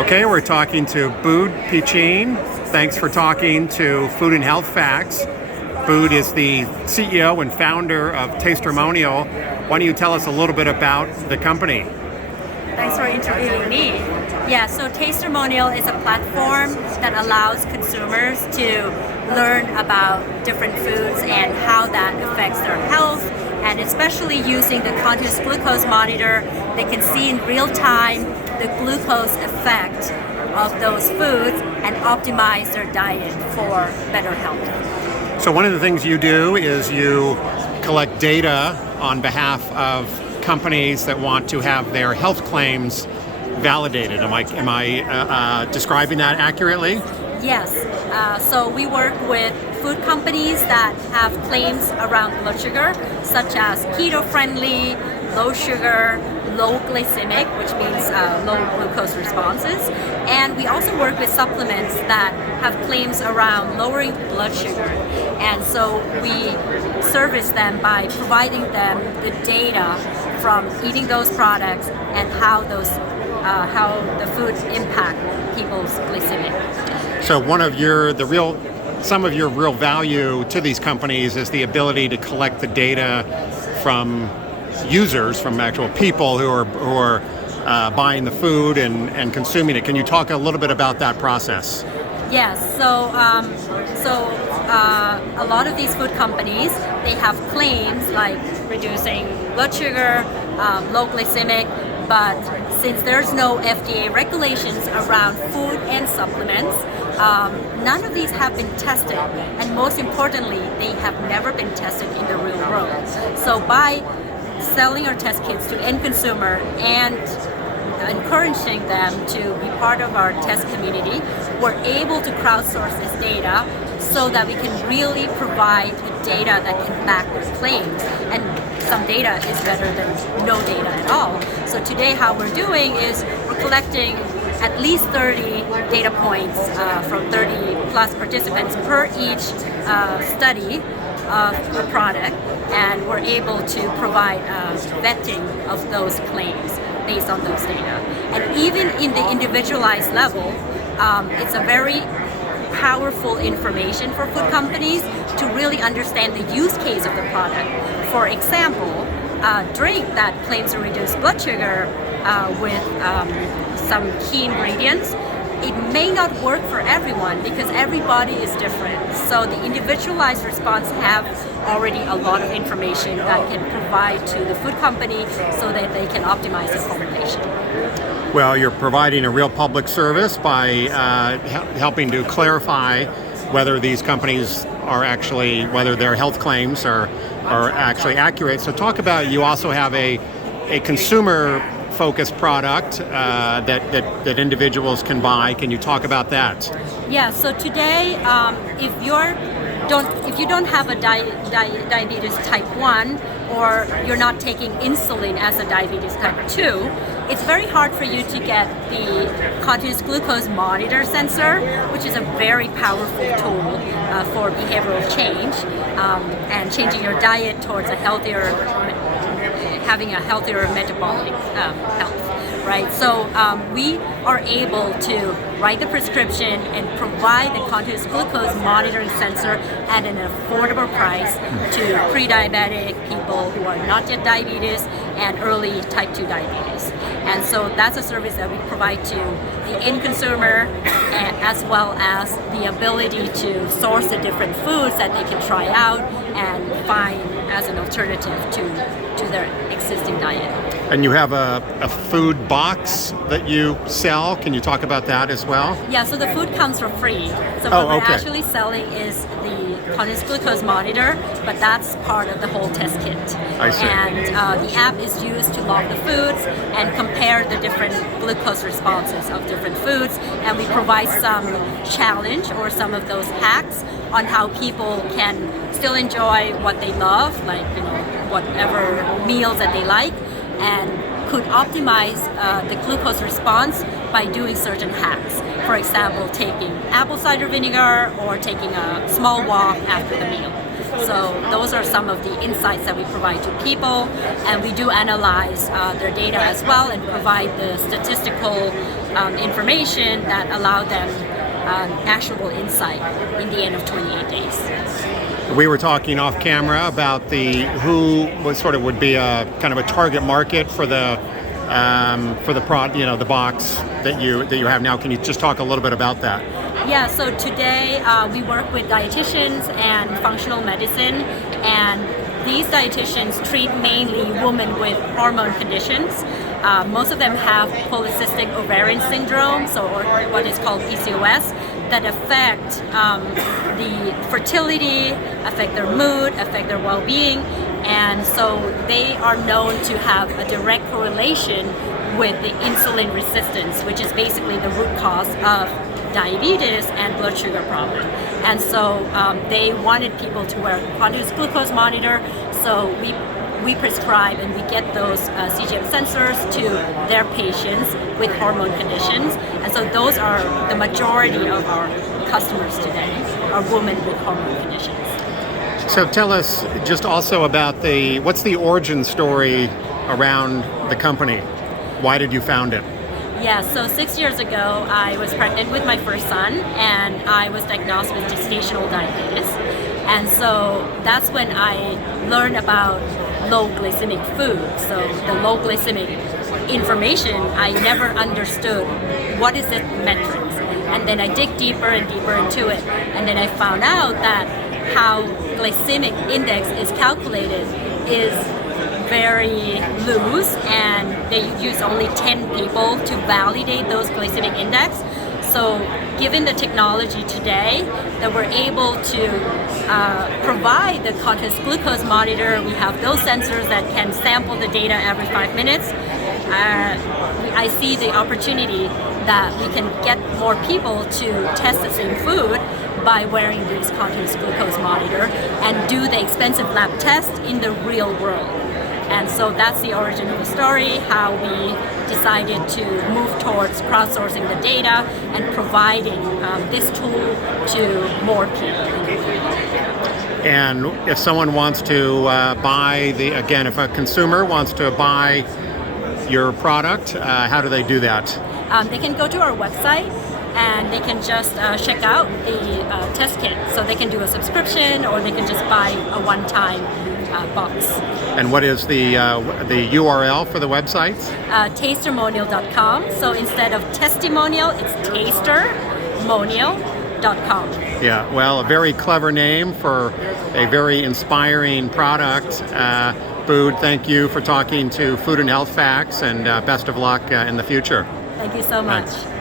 Okay, we're talking to Bude Piccin. Thanks for talking to Food and Health Facts. Bude is the CEO and founder of Tastermonial. Why don't you tell us a little bit about the company? Thanks for interviewing me. Yeah, so Tastermonial is a platform that allows consumers to learn about different foods and how that affects their health. And especially using the continuous glucose monitor, they can see in real time the glucose effect of those foods and optimize their diet for better health. So one of the things you do is you collect data on behalf of companies that want to have their health claims validated. Am I describing that accurately? Yes. So we work with food companies that have claims around blood sugar, such as keto-friendly, low sugar, low glycemic, which means low glucose responses. And we also work with supplements that have claims around lowering blood sugar. And so we service them by providing them the data from eating those products and how the foods impact people's glycemic. So some of your real value to these companies is the ability to collect the data from users, from actual people who are buying the food and consuming it. Can you talk a little bit about that process? Yes. So a lot of these food companies, they have claims like reducing blood sugar, low glycemic, but since there's no FDA regulations around food and supplements, none of these have been tested, and most importantly, they have never been tested in the real world. So by selling our test kits to end consumer and encouraging them to be part of our test community, we're able to crowdsource this data so that we can really provide data that can back their claims. And some data is better than no data at all. So today how we're doing is we're collecting at least 30 data points from 30 plus participants per each study of the product, and we're able to provide vetting of those claims based on those data. And even in the individualized level, it's a very powerful information for food companies to really understand the use case of the product. For example, a drink that claims to reduce blood sugar with some key ingredients, it may not work for everyone because every body is different. So the individualized response have already a lot of information that can provide to the food company so that they can optimize the formulation. Well, you're providing a real public service by helping to clarify whether these companies are actually, whether their health claims are actually accurate. So talk about, you also have a consumer-focused product that individuals can buy. Can you talk about that? Yeah, so today, if you don't have a diabetes type 1 or you're not taking insulin as a diabetes type 2, it's very hard for you to get the continuous glucose monitor sensor, which is a very powerful tool for behavioral change and changing your diet towards having a healthier metabolic health. Right, so we are able to write the prescription and provide the continuous glucose monitoring sensor at an affordable price to pre-diabetic people who are not yet diabetes and early type 2 diabetes. And so that's a service that we provide to the end consumer, as well as the ability to source the different foods that they can try out and find as an alternative to their existing diet. And you have a food box that you sell. Can you talk about that as well? Yeah, so the food comes for free. So what we're actually selling is the continuous glucose monitor, but that's part of the whole test kit. I see. And the app is used to log the foods and compare the different glucose responses of different foods. And we provide some challenge or some of those hacks on how people can still enjoy what they love, like whatever meals that they like, and could optimize the glucose response by doing certain hacks. For example, taking apple cider vinegar or taking a small walk after the meal. So those are some of the insights that we provide to people, and we do analyze their data as well and provide the statistical information that allow them actionable insight in the end of 28 days. We were talking off camera about who was sort of would be a kind of a target market for the the box that you have now. Can you just talk a little bit about that? Yeah, so today we work with dietitians and functional medicine, and these dietitians treat mainly women with hormone conditions. Most of them have polycystic ovarian syndrome, or what is called PCOS, that affect the fertility, affect their mood, affect their well-being, and so they are known to have a direct correlation with the insulin resistance, which is basically the root cause of diabetes and blood sugar problem. And so they wanted people to wear a continuous glucose monitor, so we prescribe and we get those CGM sensors to their patients with hormone conditions. And so those are the majority of our customers today, are women with hormone conditions. So tell us just also about what's the origin story around the company? Why did you found it? Yeah, so 6 years ago, I was pregnant with my first son, and I was diagnosed with gestational diabetes. And so that's when I learned about low glycemic food. So the low glycemic information, I never understood what is the metrics. And then I dig deeper and deeper into it. And then I found out that how glycemic index is calculated is very loose, and they use only 10 people to validate those glycemic index. So given the technology today that we're able to provide the continuous glucose monitor, we have those sensors that can sample the data every 5 minutes. I see the opportunity that we can get more people to test the same food by wearing these continuous glucose monitor and do the expensive lab test in the real world. And so that's the origin of the story, how we decided to move towards crowdsourcing the data and providing this tool to more people. And if someone wants to buy if a consumer wants to buy your product, how do they do that? They can go to our website and they can just check out the test kit. So they can do a subscription, or they can just buy a one-time box. And what is the URL for the website? Tastermonial.com. So instead of testimonial, it's tastermonial.com. Yeah, well, a very clever name for a very inspiring product. Bude, thank you for talking to Food and Health Facts, and best of luck in the future. Thank you so much. Thanks.